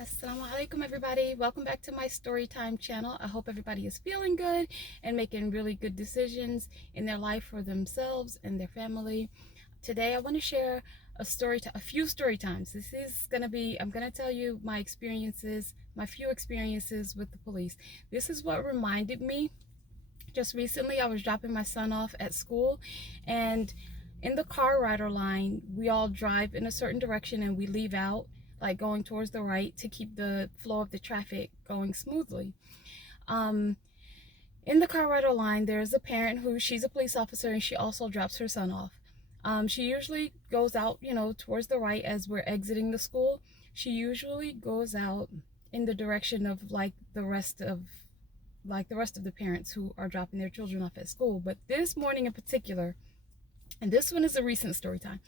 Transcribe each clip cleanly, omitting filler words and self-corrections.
Assalamu alaikum everybody. Welcome back to my storytime channel. I hope everybody is feeling good and making really good decisions in their life for themselves and their family. Today I want to share a few story times. This is going to be, I'm going to tell you my experiences, my few experiences with the police. This is what reminded me. Just recently I was dropping my son off at school, and in the car rider line, we all drive in a certain direction and we leave out like going towards the right to keep the flow of the traffic going smoothly. Um, in the car rider line, there's a parent she's a police officer, and she also drops her son off. She usually goes out, towards the right as we're exiting the school. She usually goes out in the direction of the rest of the parents who are dropping their children off at school. But this morning in particular, and this one is a recent story time.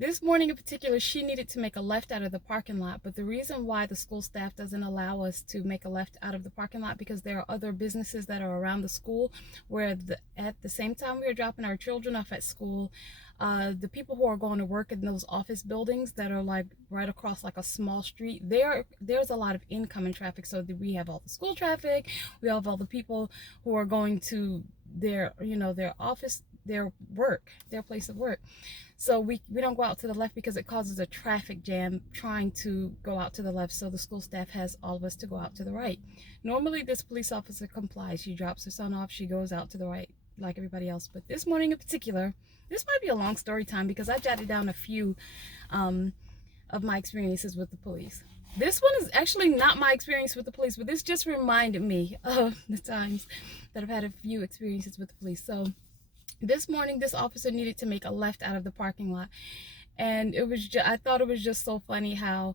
This morning in particular, she needed to make a left out of the parking lot, but the reason why the school staff doesn't allow us to make a left out of the parking lot, because there are other businesses that are around the school where at the same time we are dropping our children off at school, the people who are going to work in those office buildings that are like right across like a small street, there's a lot of incoming traffic. So we have all the school traffic, we have all the people who are going to their office, their place of work. So we don't go out to the left because it causes a traffic jam trying to go out to the left. So the school staff has all of us to go out to the right. Normally this police officer complies. She drops her son off, she goes out to the right like everybody else. But this morning in particular, this might be a long story time because I jotted down a few of my experiences with the police. This one is actually not my experience with the police, but this just reminded me of the times that I've had a few experiences with the police. So this morning, this officer needed to make a left out of the parking lot, and I thought it was just so funny how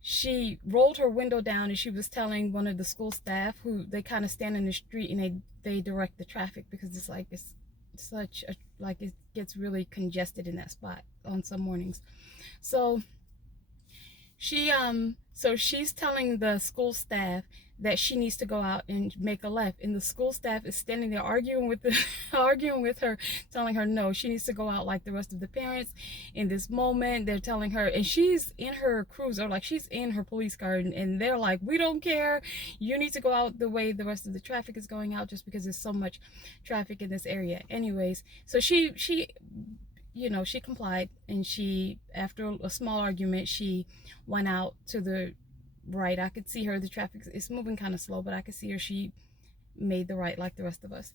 she rolled her window down and she was telling one of the school staff, who they kind of stand in the street and they direct the traffic because it's such a, like, it gets really congested in that spot on some mornings. So she's telling the school staff that she needs to go out and make a left, and the school staff is standing there arguing with her, telling her no, she needs to go out like the rest of the parents. In this moment, they're telling her, and she's in her cruiser, like she's in her police car, and they're like, we don't care, you need to go out the way the rest of the traffic is going out, just because there's so much traffic in this area. Anyways, so she complied, and after a small argument, she went out to the right. I could see her, the traffic is moving kind of slow, but I could see her, she made the right like the rest of us.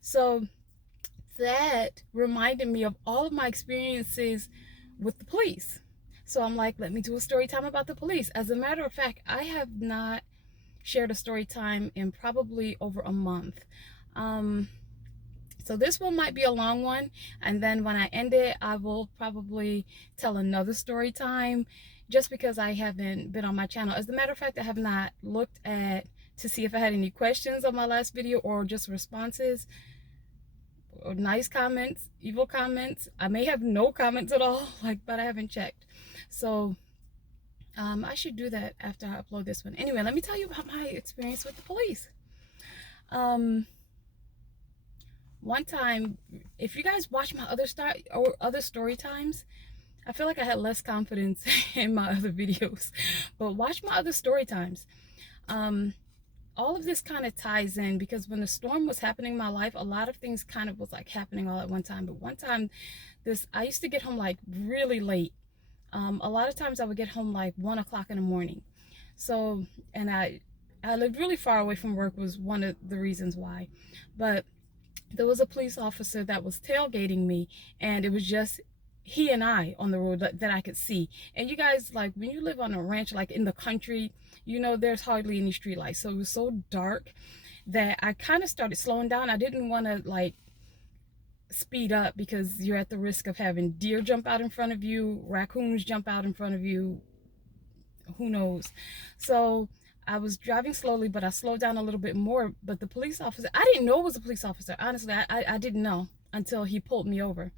So that reminded me of all of my experiences with the police. So I'm like, let me do a story time about the police. As a matter of fact, I have not shared a story time in probably over a month. So this one might be a long one, and then when I end it, I will probably tell another story time, just because I haven't been on my channel. As a matter of fact, I have not looked to see if I had any questions on my last video, or just responses, or nice comments, evil comments. I may have no comments at all, but I haven't checked. So I should do that after I upload this one. Anyway, let me tell you about my experience with the police. One time, if you guys watch my other story times, I feel like I had less confidence in my other videos, but watch my other story times. All of this kind of ties in, because when the storm was happening in my life, a lot of things kind of was like happening all at one time. But one time, I used to get home like really late. A lot of times I would get home like 1 o'clock in the morning. So, and I lived really far away from work, was one of the reasons why. But there was a police officer that was tailgating me, and it was just he and I on the road that I could see. And you guys, like, when you live on a ranch, like in the country, there's hardly any street lights. So it was so dark that I kind of started slowing down. I didn't want to like speed up, because you're at the risk of having deer jump out in front of you, raccoons jump out in front of you, who knows. So I was driving slowly, but I slowed down a little bit more. But the police officer, I didn't know it was a police officer. Honestly, I didn't know until he pulled me over.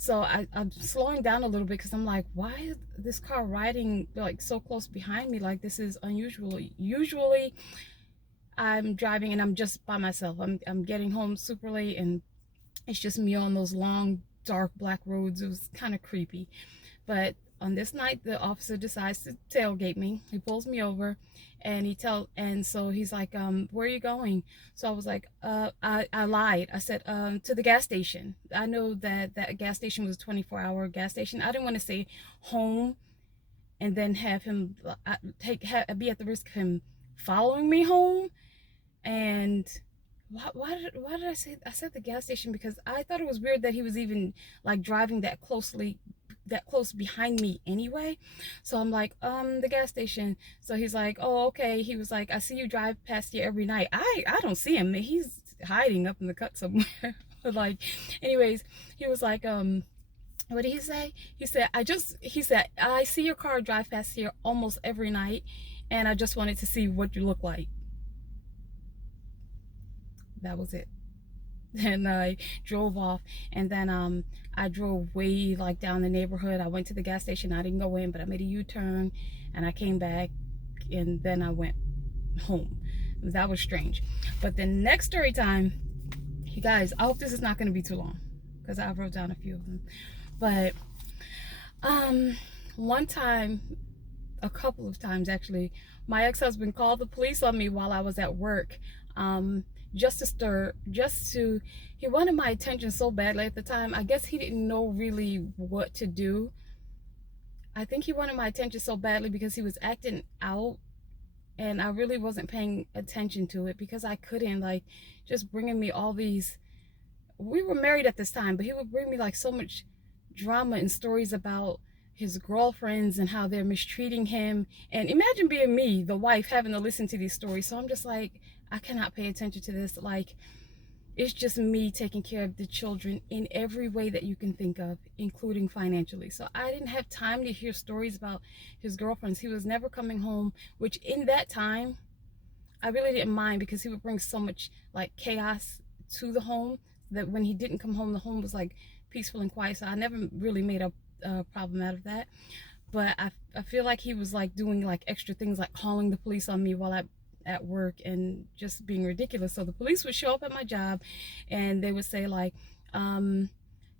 So I'm slowing down a little bit, because I'm like, why is this car riding like so close behind me? Like, this is unusual. Usually I'm driving and I'm just by myself. I'm getting home super late, and it's just me on those long, dark, black roads. It was kind of creepy. But on this night, the officer decides to tailgate me. He pulls me over, and so he's like, where are you going? So I was like, I lied. I said, to the gas station. I know that that gas station was a 24-hour gas station. I didn't want to say home and then have him be at the risk of him following me home. And why did I say, I said the gas station because I thought it was weird that he was even like driving that close behind me anyway. So I'm like, the gas station. So he's like, oh, okay. He was like, I see you drive past here every night. I don't see him. He's hiding up in the cut somewhere. But like, anyways, he was like, what did he say? He said, I see your car drive past here almost every night, and I just wanted to see what you look like. That was it. And I drove off, and then I drove way like down the neighborhood. I went to the gas station. I didn't go in, but I made a U-turn, and I came back, and then I went home. That was strange. But the next story time, you guys, I hope this is not going to be too long because I wrote down a few of them. But one time, a couple of times actually, my ex-husband called the police on me while I was at work. He wanted my attention so badly at the time. I guess he didn't know really what to do. I think he wanted my attention so badly because he was acting out, and I really wasn't paying attention to it because I couldn't, like, just bringing me all these, we were married at this time, but he would bring me like so much drama and stories about his girlfriends and how they're mistreating him. And imagine being me, the wife, having to listen to these stories. So I'm just like, I cannot pay attention to this. Like, it's just me taking care of the children in every way that you can think of, including financially. So I didn't have time to hear stories about his girlfriends. He was never coming home, which in that time, I really didn't mind because he would bring so much like chaos to the home that when he didn't come home, the home was like peaceful and quiet. So I never really made a problem out of that. But I feel like he was like doing like extra things, like calling the police on me while at work and just being ridiculous. So the police would show up at my job and they would say like,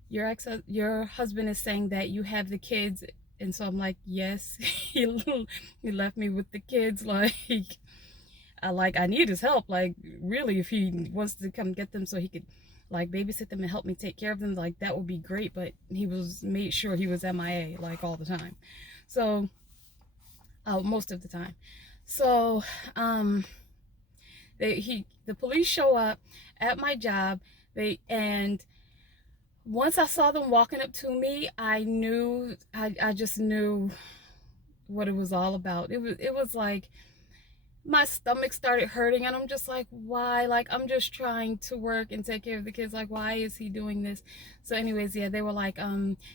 your husband is saying that you have the kids. And so I'm like, yes. he left me with the kids. Like I need his help, like really, if he wants to come get them so he could like babysit them and help me take care of them, like that would be great. But he made sure he was MIA like all the time. So most of the time. So the police show up at my job. And once I saw them walking up to me, I just knew what it was all about. It was like my stomach started hurting, and I'm just like, why? Like, I'm just trying to work and take care of the kids. Like, why is he doing this? So anyways, yeah, they were like,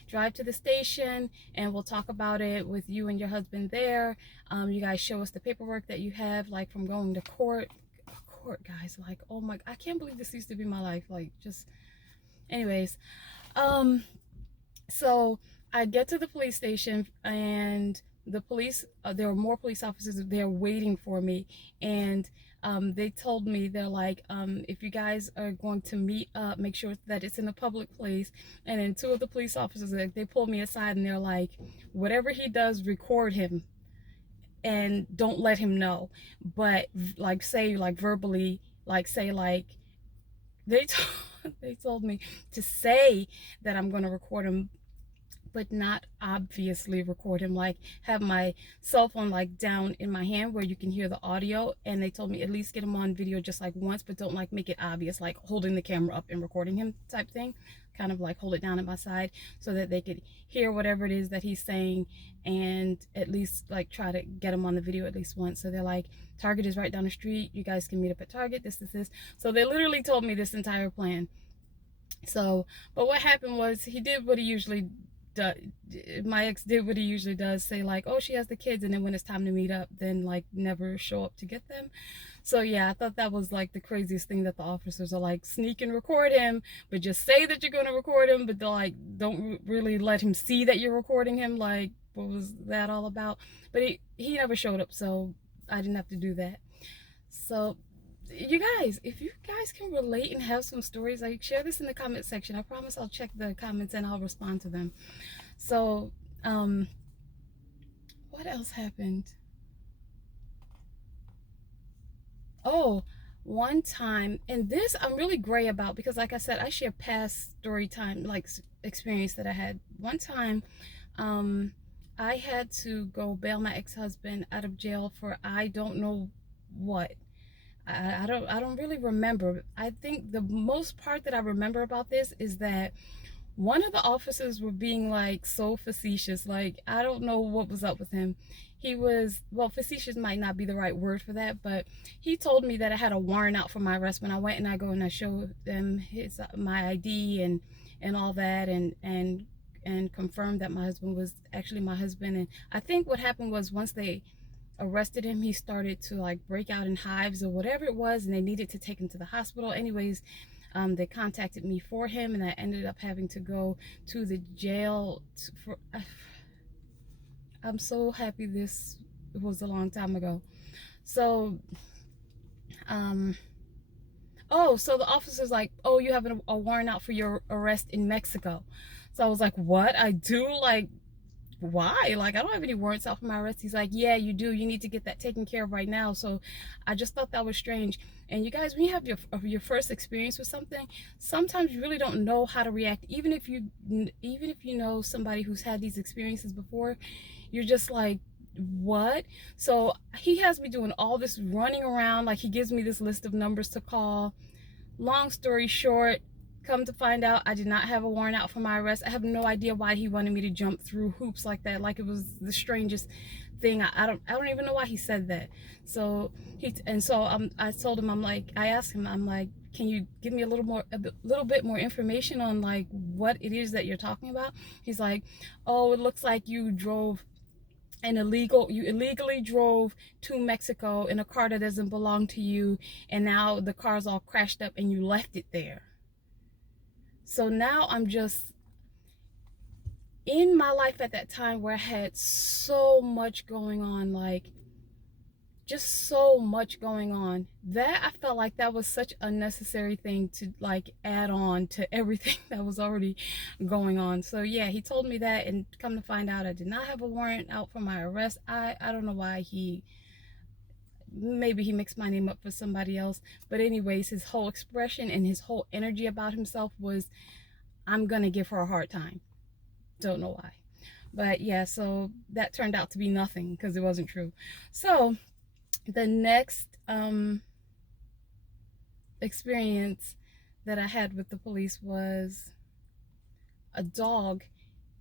drive to the station and we'll talk about it with you and your husband there. You guys show us the paperwork that you have, like, from going to court, guys. Like, oh my, I can't believe this used to be my life. Like, just, anyways, so I get to the police station, and the police, there were more police officers there waiting for me. And they told me, they're like, if you guys are going to meet up, make sure that it's in a public place. And then two of the police officers, they pulled me aside and they're like, whatever he does, record him and don't let him know. But like, say like verbally, like say like, they told me to say that I'm going to record him, but not obviously record him, like have my cell phone like down in my hand where you can hear the audio. And they told me at least get him on video just like once, but don't like make it obvious, like holding the camera up and recording him type thing. Kind of like hold it down at my side so that they could hear whatever it is that he's saying, and at least like try to get him on the video at least once. So they're like, Target is right down the street, you guys can meet up at Target, this. So they literally told me this entire plan. So, but what happened was, he did what he usually does. My ex did what he usually does, say like, oh, she has the kids, and then when it's time to meet up, then like never show up to get them. So yeah, I thought that was like the craziest thing, that the officers are like, sneak and record him, but just say that you're going to record him, but they're like, don't really let him see that you're recording him. Like, what was that all about? But he never showed up, so I didn't have to do that. So you guys, if you guys can relate and have some stories, like, share this in the comment section. I promise I'll check the comments and I'll respond to them. So What else happened? Oh, one time, and this I'm really gray about because, like I said, I share past story time, like experience that I had. One time, um, I had to go bail my ex-husband out of jail for I don't know what. I don't really remember. I think the most part that I remember about this is that one of the officers were being like so facetious. Like, I don't know what was up with him. He was, well, facetious might not be the right word for that, but he told me that I had a warrant out for my arrest. When I went and I go and I show them his my ID and all that, and confirmed that my husband was actually my husband. And I think what happened was once they arrested him, he started to like break out in hives or whatever it was, and they needed to take him to the hospital. Anyways, they contacted me for him, and I ended up having to go to the jail for. I'm so happy this was a long time ago. So, oh, so the officer's like, oh, you have a warrant out for your arrest in Mexico. So I was like, what? I do? Like, why? Like, I don't have any warrants out for my arrest. He's like, yeah, you do. You need to get that taken care of right now. So I just thought that was strange. And you guys, when you have your first experience with something, sometimes you really don't know how to react. Even if you know somebody who's had these experiences before, you're just like, what? So he has me doing all this running around. Like, he gives me this list of numbers to call. Long story short, come to find out, I did not have a warrant out for my arrest. I have no idea why he wanted me to jump through hoops like that. Like, it was the strangest thing. I don't even know why he said that. So I told him, I asked him, I'm like, can you give me a little bit more information on like what it is that you're talking about? He's like, oh, it looks like you illegally drove to Mexico in a car that doesn't belong to you, and now the car's all crashed up and you left it there. So now I'm just in my life at that time where I had so much going on, like just so much going on, that I felt like that was such a necessary thing to like add on to everything that was already going on. So yeah, he told me that, and come to find out, I did not have a warrant out for my arrest. I don't know why maybe he mixed my name up for somebody else. But anyways, his whole expression and his whole energy about himself was, I'm gonna give her a hard time. Don't know why. But yeah, so that turned out to be nothing because it wasn't true. So the next experience that I had with the police was a dog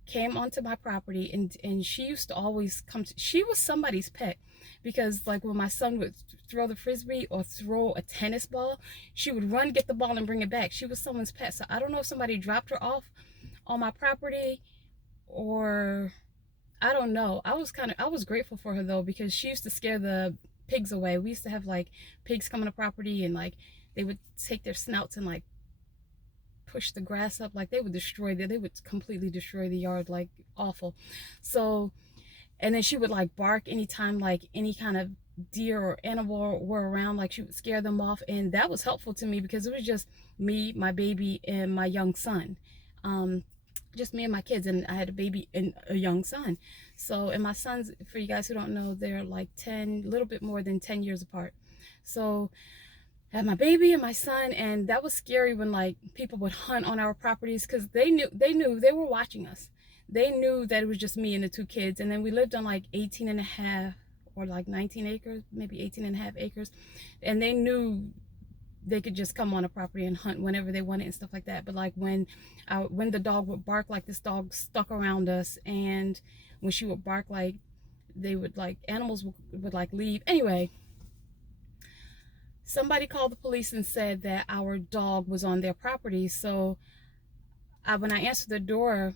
came onto my property, and she used to always she was somebody's pet, because like when my son would throw the frisbee or throw a tennis ball, she would run, get the ball, and bring it back. She was someone's pet. So I don't know if somebody dropped her off on my property, or I don't know. I was grateful for her though, because she used to scare the pigs away. We used to have like pigs come on the property, and like they would take their snouts and like push the grass up. Like they would completely destroy the yard, like awful. So, and then she would like bark anytime like any kind of deer or animal were around. Like she would scare them off, and that was helpful to me because it was just me, my baby, and my young son. Just me and my kids, and I had a baby and a young son. So, and my sons, for you guys who don't know, they're like a little bit more than 10 years apart. So I had my baby and my son, and that was scary when like people would hunt on our properties, because they knew they were watching us. They knew that it was just me and the two kids. And then we lived on like 18 and a half or like 19 acres, maybe 18 and a half acres. And they knew they could just come on a property and hunt whenever they wanted and stuff like that. But like when the dog would bark, like this dog stuck around us, and when she would bark, like they would like animals would like leave. Anyway, somebody called the police and said that our dog was on their property. So when I answered the door,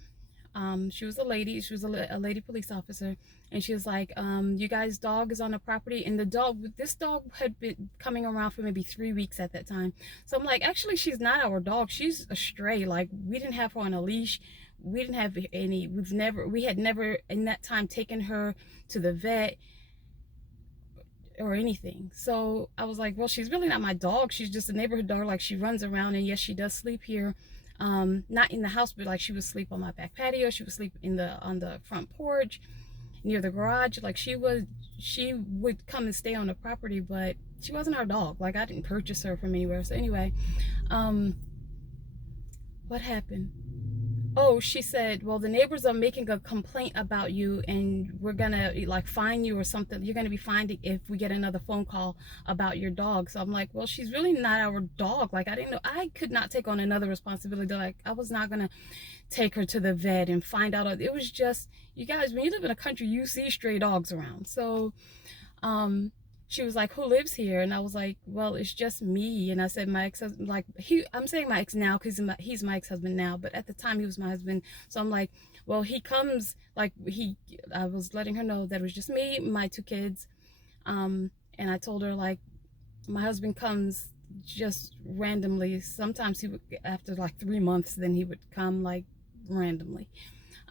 she was a lady. She was a lady police officer, and she was like, "You guys' dog is on the property." And this dog had been coming around for maybe 3 weeks at that time. So I'm like, actually, she's not our dog. She's a stray. Like, we didn't have her on a leash. We didn't have any. We had never in that time taken her to the vet or anything. So I was like, well, she's really not my dog. She's just a neighborhood dog. Like, she runs around, and yes, she does sleep here. Not in the house, but like she would sleep on my back patio. She would sleep on the front porch. near the garage. Like she would come and stay on the property, but she wasn't our dog. Like I didn't purchase her from anywhere. So anyway, what happened? Oh, she said, well, the neighbors are making a complaint about you and we're gonna like fine you or something. You're gonna be fined if we get another phone call about your dog. So I'm like, well, she's really not our dog. Like I didn't know, I could not take on another responsibility. Like I was not gonna take her to the vet and find out. It was just, you guys, when you live in a country, you see stray dogs around. So she was like, who lives here? And I was like, well, it's just me. And I said, my ex-husband, like I'm saying my ex now because he's my ex-husband now, but at the time he was my husband. So I'm like, well, he comes, like I was letting her know that it was just me, my 2 kids. And I told her, like, my husband comes just randomly. Sometimes he would, after like 3 months, then he would come like randomly.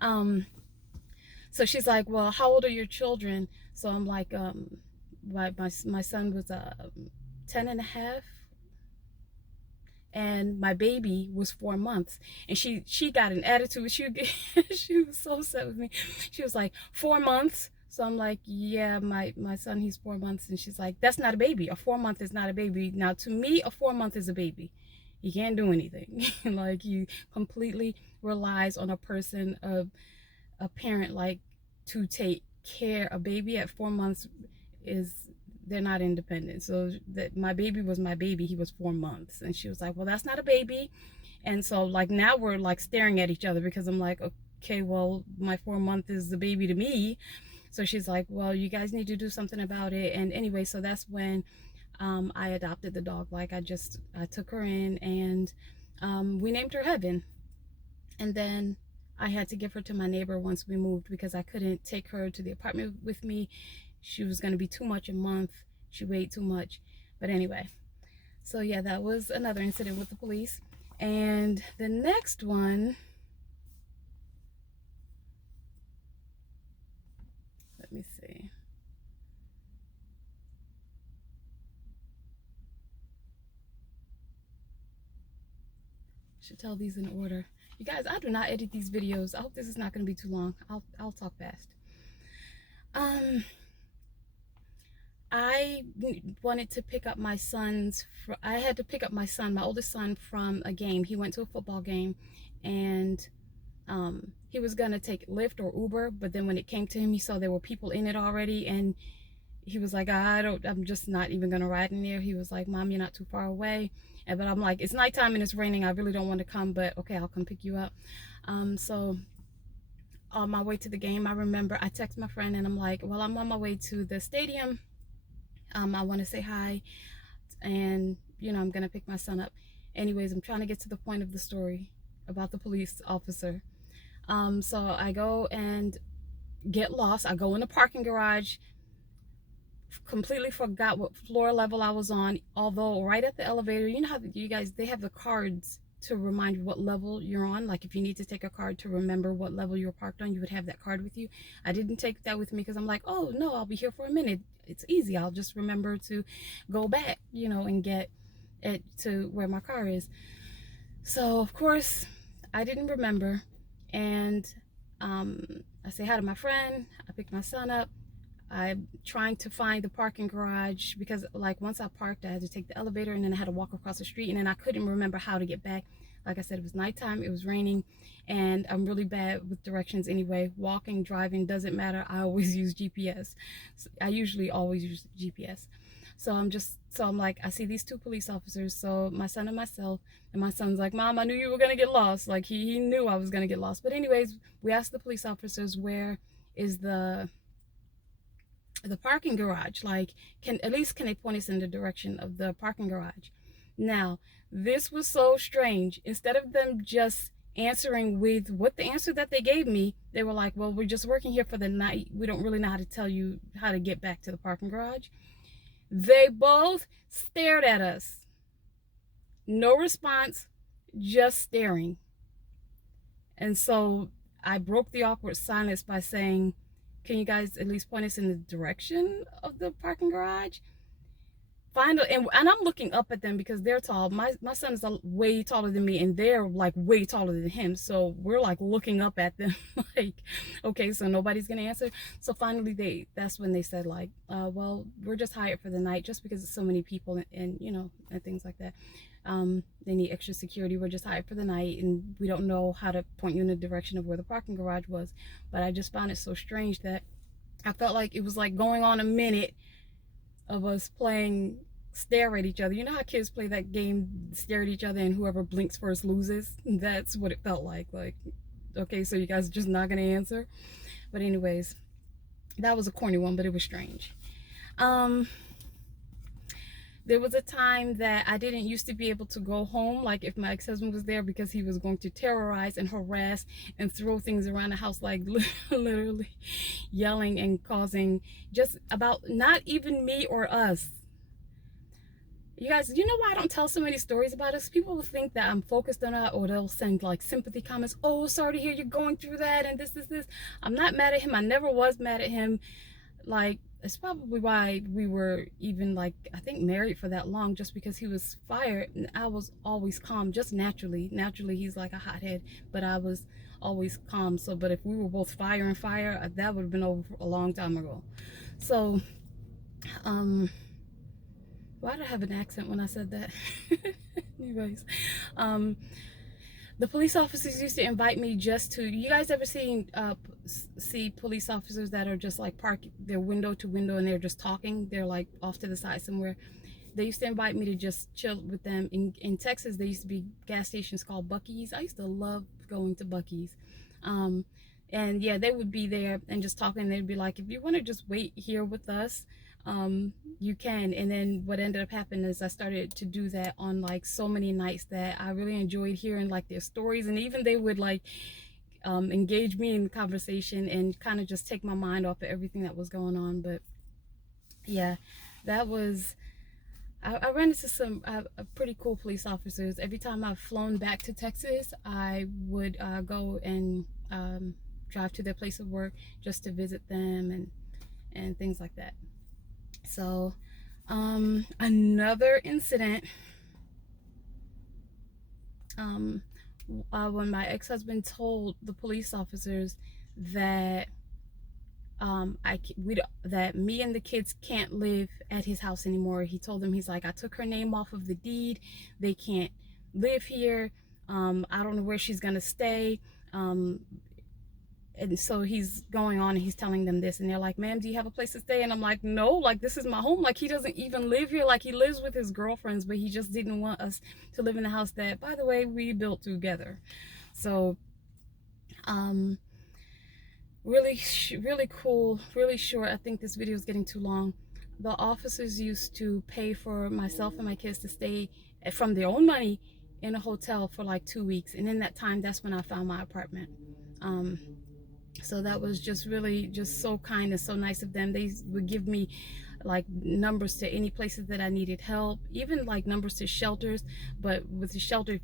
So she's like, well, how old are your children? So I'm like, my son was 10 and a half, and my baby was 4 months. And she got an attitude. She was so upset with me. She was like, 4 months? So I'm like, yeah, my son, he's 4 months. And she's like, that's not a baby. A 4-month is not a baby. Now to me, a 4-month is a baby. He can't do anything. Like he completely relies on a person, a parent, like, to take care. A baby at 4 months they're not independent. So that my baby was my baby. He was 4 months. And she was like, well, that's not a baby. And so like now we're like staring at each other because I'm like, okay, well, my 4-month is the baby to me. So she's like, well, you guys need to do something about it. And anyway, so that's when I adopted the dog. Like I took her in and we named her Heaven. And then I had to give her to my neighbor once we moved because I couldn't take her to the apartment with me. She was going to be too much a month. She weighed too much. But anyway, so yeah, that was another incident with the police. And the next one, let me see. I should tell these in order. You guys, I do not edit these videos. I hope this is not going to be too long. I'll talk fast. I wanted to pick up my son's, I had to pick up my son, my oldest son, from a game. He went to a football game and he was gonna take Lyft or Uber, but then when it came to him, he saw there were people in it already and he was like, I'm just not even gonna ride in there. He was like, Mom, you're not too far away. But I'm like, it's nighttime and it's raining. I really don't want to come, but okay, I'll come pick you up. So on my way to the game, I remember I text my friend and I'm like, well, I'm on my way to the stadium. I want to say hi and I'm gonna pick my son up. Anyways, I'm trying to get to the point of the story about the police officer. So I go and get lost. I go in the parking garage, completely forgot what floor level I was on, although right at the elevator, you know how you guys, they have the cards to remind you what level you're on. Like if you need to take a card to remember what level you're parked on, you would have that card with you. I didn't take that with me because I'm like, oh no, I'll be here for a minute. It's easy. I'll just remember to go back, and get it to where my car is. So of course I didn't remember. And I say hi to my friend. I picked my son up. I'm trying to find the parking garage because like once I parked, I had to take the elevator and then I had to walk across the street and then I couldn't remember how to get back. Like I said, it was nighttime, it was raining, and I'm really bad with directions anyway. Walking, driving, doesn't matter. I always use GPS. I usually always use GPS. So I'm like, I see these 2 police officers, so my son and myself, and my son's like, Mom, I knew you were gonna get lost. Like he knew I was gonna get lost. But anyways, we asked the police officers, where is the parking garage? Like, can they point us in the direction of the parking garage? Now, this was so strange. Instead of them just answering with what the answer that they gave me, they were like, well, we're just working here for the night. We don't really know how to tell you how to get back to the parking garage. They both stared at us. No response, just staring. And so I broke the awkward silence by saying, can you guys at least point us in the direction of the parking garage? finally, and I'm looking up at them because they're tall. My son is way taller than me, and they're like way taller than him. So we're like looking up at them, like, okay, so nobody's gonna answer. So finally, that's when they said like, well, we're just hired for the night, just because it's so many people, and you know, and things like that. They need extra security. We're just hired for the night, and we don't know how to point you in the direction of where the parking garage was. But I just found it so strange that I felt like it was like going on a minute of us playing stare at each other. You know how kids play that game, stare at each other, and whoever blinks first loses? That's what it felt like. Like, okay, so you guys are just not gonna answer? But anyways, that was a corny one, but it was strange. There was a time that I didn't used to be able to go home, like if my ex-husband was there, because he was going to terrorize and harass and throw things around the house, like literally yelling and causing just about not even me or us. You guys, you know why I don't tell so many stories about us? People will think that I'm focused on that, or they'll send like sympathy comments. Oh, sorry to hear you're going through that, and this. I'm not mad at him. I never was mad at him. Like, it's probably why we were even, like, I think married for that long, just because he was fired and I was always calm, just naturally. He's like a hothead, but I was always calm. So, but if we were both fire and fire, that would have been over a long time ago. So, why did I have an accent when I said that? Anyways, the police officers used to invite me just to, you guys ever see police officers that are just like park their window to window and they're just talking? They're like off to the side somewhere. They used to invite me to just chill with them. In Texas, there used to be gas stations called Buc-ee's. I used to love going to Buc-ee's. And yeah, they would be there and just talking. They'd be like, if you want to just wait here with us, you can. And then what ended up happening is I started to do that on like so many nights that I really enjoyed hearing like their stories, and even they would like engage me in the conversation and kind of just take my mind off of everything that was going on. But yeah, that was, I ran into some pretty cool police officers. Every time I've flown back to Texas, I would go and drive to their place of work just to visit them and things like that. So another incident, when my ex-husband told the police officers that that me and the kids can't live at his house anymore. He told them, he's like, I took her name off of the deed. They can't live here. I don't know where she's gonna stay. And so he's going on and he's telling them this, and they're like, ma'am, do you have a place to stay? And I'm like, no, like, this is my home. Like, he doesn't even live here. Like, he lives with his girlfriends, but he just didn't want us to live in the house that, by the way, we built together. So really cool, really short. I think this video is getting too long. The officers used to pay for myself and my kids to stay from their own money in a hotel for like 2 weeks, and in that time, that's when I found my apartment. So that was just really just so kind and so nice of them. They would give me like numbers to any places that I needed help, even like numbers to shelters. But with the shelter,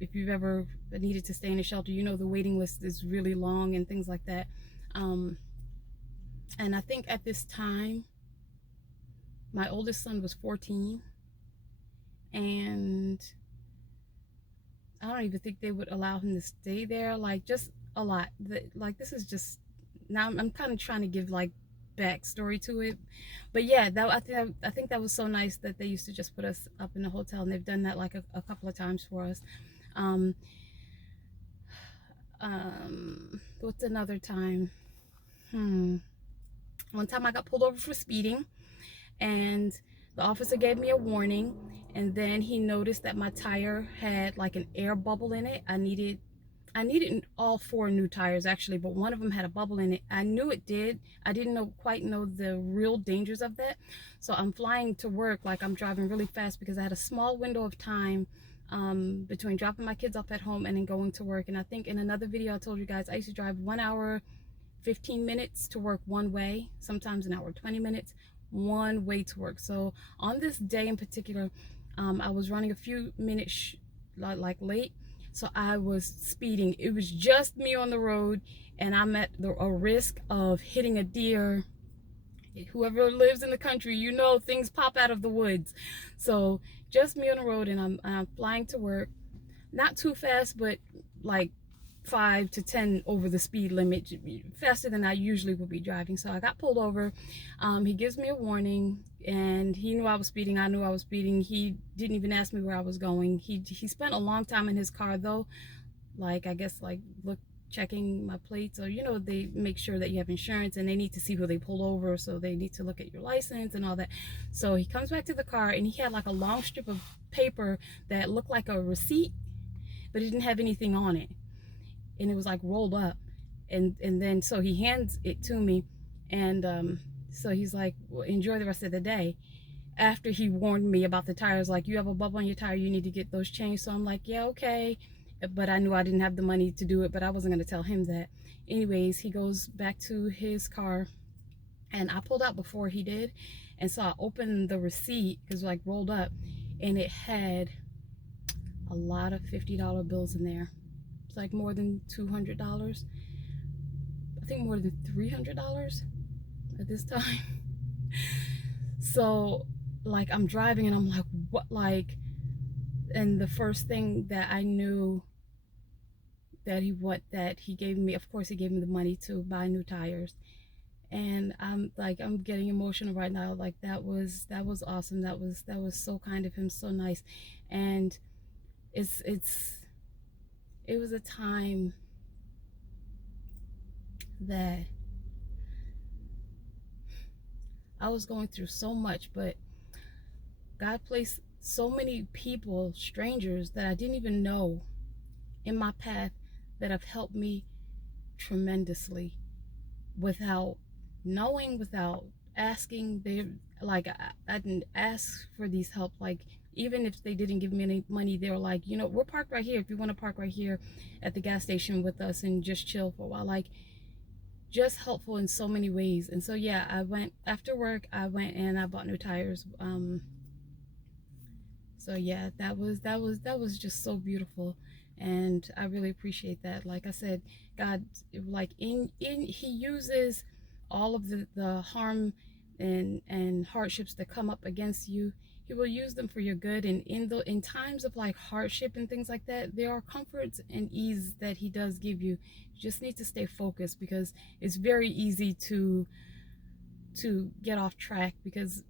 if you've ever needed to stay in a shelter, you know the waiting list is really long and things like that. And I think at this time, my oldest son was 14, and I don't even think they would allow him to stay there. Like, just a lot. Like, this is just, now I'm kind of trying to give like backstory to it. But yeah, I think that was so nice that they used to just put us up in a hotel, and they've done that like a couple of times for us. What's another time? One time I got pulled over for speeding, and the officer gave me a warning, and then he noticed that my tire had like an air bubble in it. I needed all 4 new tires actually, but one of them had a bubble in it. I knew it did. I didn't quite know the real dangers of that. So I'm flying to work, like I'm driving really fast because I had a small window of time between dropping my kids off at home and then going to work. And I think in another video I told you guys I used to drive 1 hour 15 minutes to work one way, sometimes an hour 20 minutes one way to work. So on this day in particular, I was running a few minutes like late, so I was speeding. It was just me on the road, and I'm at a risk of hitting a deer Whoever lives in the country, you know, things pop out of the woods. So just me on the road, and I'm flying to work, not too fast, but like 5 to 10 over the speed limit, faster than I usually would be driving. So I got pulled over. He gives me a warning, and he knew I was speeding. I knew I was speeding. He didn't even ask me where I was going. He spent a long time in his car though, like I guess like checking my plates, or you know, they make sure that you have insurance, and they need to see who they pulled over, so they need to look at your license and all that. So he comes back to the car, and he had like a long strip of paper that looked like a receipt, but it didn't have anything on it, and it was like rolled up. And then so he hands it to me, and so he's like, well, enjoy the rest of the day. After he warned me about the tires, like, you have a bubble on your tire, you need to get those changed. So I'm like, yeah, okay. But I knew I didn't have the money to do it, but I wasn't going to tell him that. Anyways, he goes back to his car, and I pulled out before he did, and so I opened the receipt, because it was like rolled up, and it had a lot of $50 bills in there. It's like more than $200. I think more than $300 at this time. So like I'm driving, and I'm like, what? Like, and the first thing that I knew that he gave me, of course he gave me the money to buy new tires. And I'm like, I'm getting emotional right now. Like that was awesome. That was so kind of him, so nice. And it was a time that I was going through so much, but God placed so many people, strangers that I didn't even know, in my path that have helped me tremendously without knowing, without asking. They like, I didn't ask for these help. Like, even if they didn't give me any money, they were like, you know, we're parked right here if you want to park right here at the gas station with us and just chill for a while. Like, just helpful in so many ways. And so yeah, I went after work, I went and I bought new tires. So yeah, that was just so beautiful, and I really appreciate that. Like I said, God, like in he uses all of the harm and hardships that come up against you. He will use them for your good. And in times of like hardship and things like that, there are comforts and ease that he does give you. You just need to stay focused, because it's very easy to get off track, because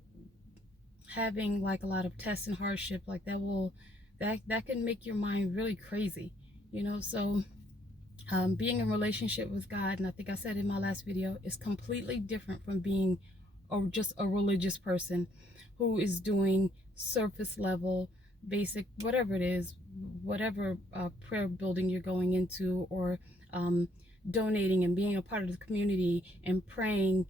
having like a lot of tests and hardship like that can make your mind really crazy, you know. So being in relationship with God, and I think I said in my last video, is completely different from being just a religious person who is doing surface level, basic, whatever it is, whatever prayer building you're going into, or donating and being a part of the community and praying,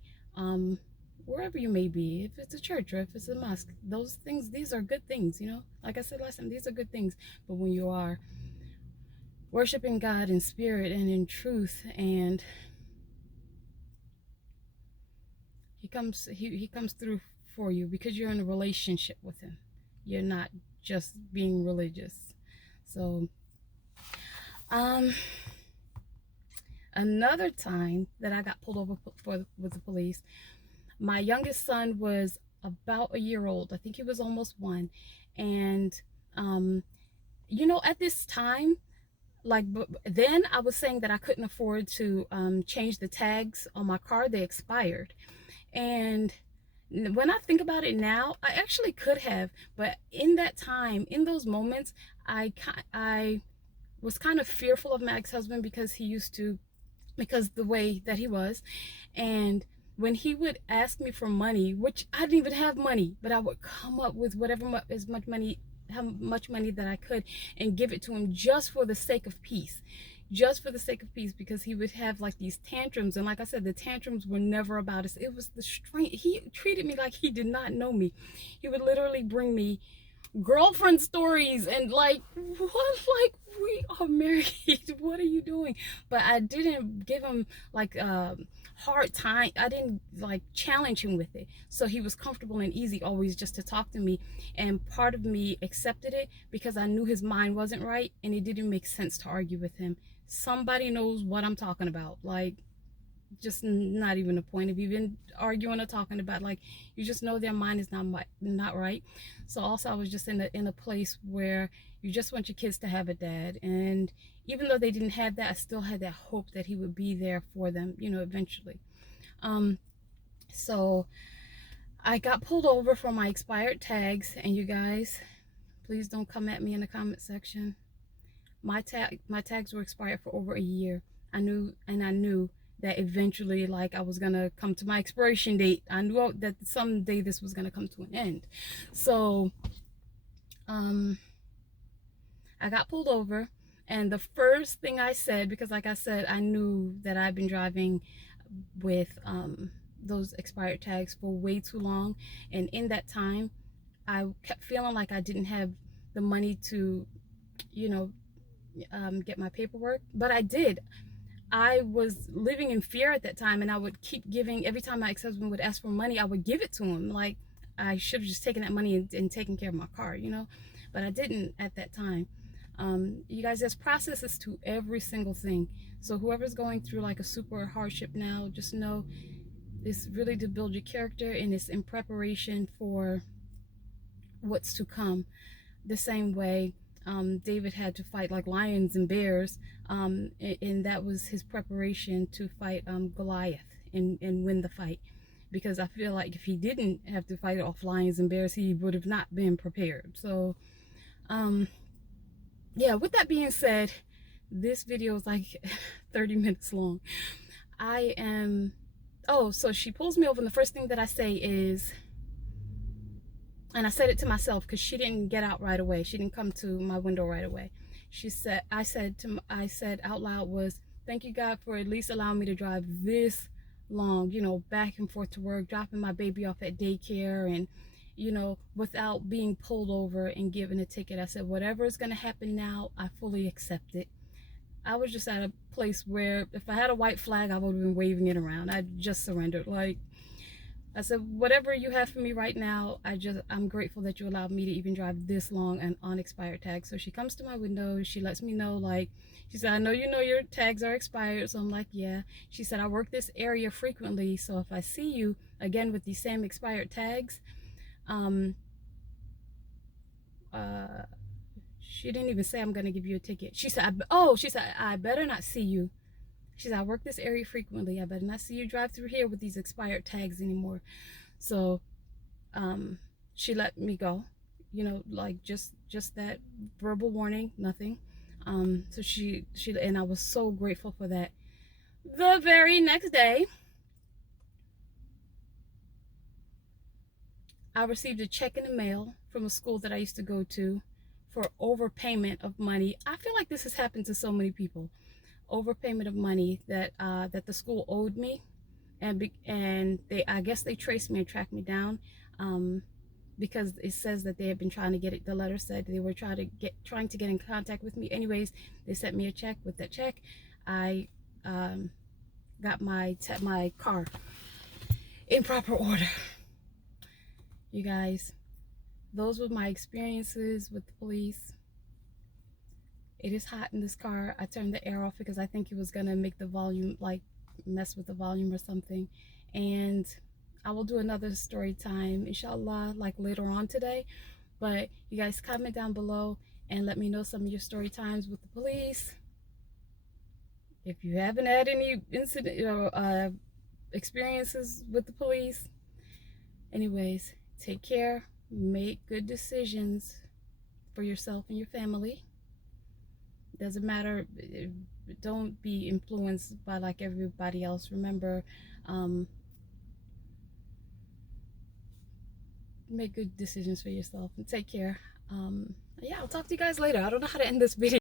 wherever you may be, if it's a church or if it's a mosque. Those things, these are good things, you know. Like I said last time, these are good things. But when you are worshiping God in spirit and in truth, and he comes through for you, because you're in a relationship with him. You're not just being religious. So another time that I got pulled over with the police, my youngest son was about a year old. I think he was almost 1. And you know, at this time, like, then I was saying that I couldn't afford to change the tags on my car. They expired. And when I think about it now, I actually could have, but in that time, in those moments, I was kind of fearful of my ex-husband, because the way that he was. And when he would ask me for money, which I didn't even have money, but I would come up with how much money that I could, and give it to him just for the sake of peace. Just for the sake of peace, because he would have like these tantrums. And like I said, the tantrums were never about us. It was the strength. He treated me like he did not know me. He would literally bring me girlfriend stories and like, what, like, we are married, what are you doing? But I didn't give him like hard time. I didn't like challenge him with it, so he was comfortable and easy always just to talk to me. And part of me accepted it, because I knew his mind wasn't right, and it didn't make sense to argue with him. Somebody knows what I'm talking about. Like, just not even a point of even arguing or talking about. Like, you just know their mind is not right. So also I was just in a place where you just want your kids to have a dad, and even though they didn't have that, I still had that hope that he would be there for them, you know, eventually. So I got pulled over for my expired tags, and you guys, please don't come at me in the comment section. My tags were expired for over a year. I knew that eventually, like, I was gonna come to my expiration date. I knew that someday this was gonna come to an end. So I got pulled over, and the first thing I said, because like I said, I knew that I've been driving with those expired tags for way too long, and in that time I kept feeling like I didn't have the money to, you know, get my paperwork, but I did. I was living in fear at that time, and I would keep giving. Every time my ex-husband would ask for money, I would give it to him. Like, I should have just taken that money and taken care of my car, you know, but I didn't at that time. You guys, there's processes to every single thing. So whoever's going through like a super hardship now, just know it's really to build your character, and it's in preparation for what's to come. The same way David had to fight like lions and bears, and that was his preparation to fight Goliath and win the fight. Because I feel like if he didn't have to fight off lions and bears, he would have not been prepared. So yeah, with that being said, this video is like 30 minutes long. So she pulls me over, and the first thing that I say is, and I said it to myself because she didn't get out right away. She didn't come to my window right away. I said out loud was, thank you God for at least allowing me to drive this long, you know, back and forth to work, dropping my baby off at daycare, and, you know, without being pulled over and given a ticket. I said, whatever is going to happen now, I fully accept it. I was just at a place where if I had a white flag, I would have been waving it around. I just surrendered. Like, I said, whatever you have for me right now, I'm grateful that you allowed me to even drive this long and on expired tags. So she comes to my window, she lets me know, like, she said, I know you know your tags are expired. So I'm like, yeah. She said, I work this area frequently, so if I see you again with these same expired tags, she didn't even say I'm gonna give you a ticket. She said, I better not see you. She said, I work this area frequently. I better not see you drive through here with these expired tags anymore. So she let me go, you know, like just that verbal warning, nothing. So she and I was so grateful for that. The very next day, I received a check in the mail from a school that I used to go to for overpayment of money. I feel like this has happened to so many people. Overpayment of money that that the school owed me, and I guess they traced me and tracked me down, because it says that they had been trying to get it. The letter said they were trying to get in contact with me. Anyways, they sent me a check. With that check, I got my car in proper order. You guys, those were my experiences with the police. It is hot in this car. I turned the air off because I think it was gonna make the volume, like, mess with the volume or something. And I will do another story time, inshallah, like later on today. But you guys comment down below and let me know some of your story times with the police. If you haven't had any incident or experiences with the police. Anyways, take care, make good decisions for yourself and your family. Doesn't matter, don't be influenced by like everybody else. Remember, make good decisions for yourself, and take care. Yeah, I'll talk to you guys later. I don't know how to end this video.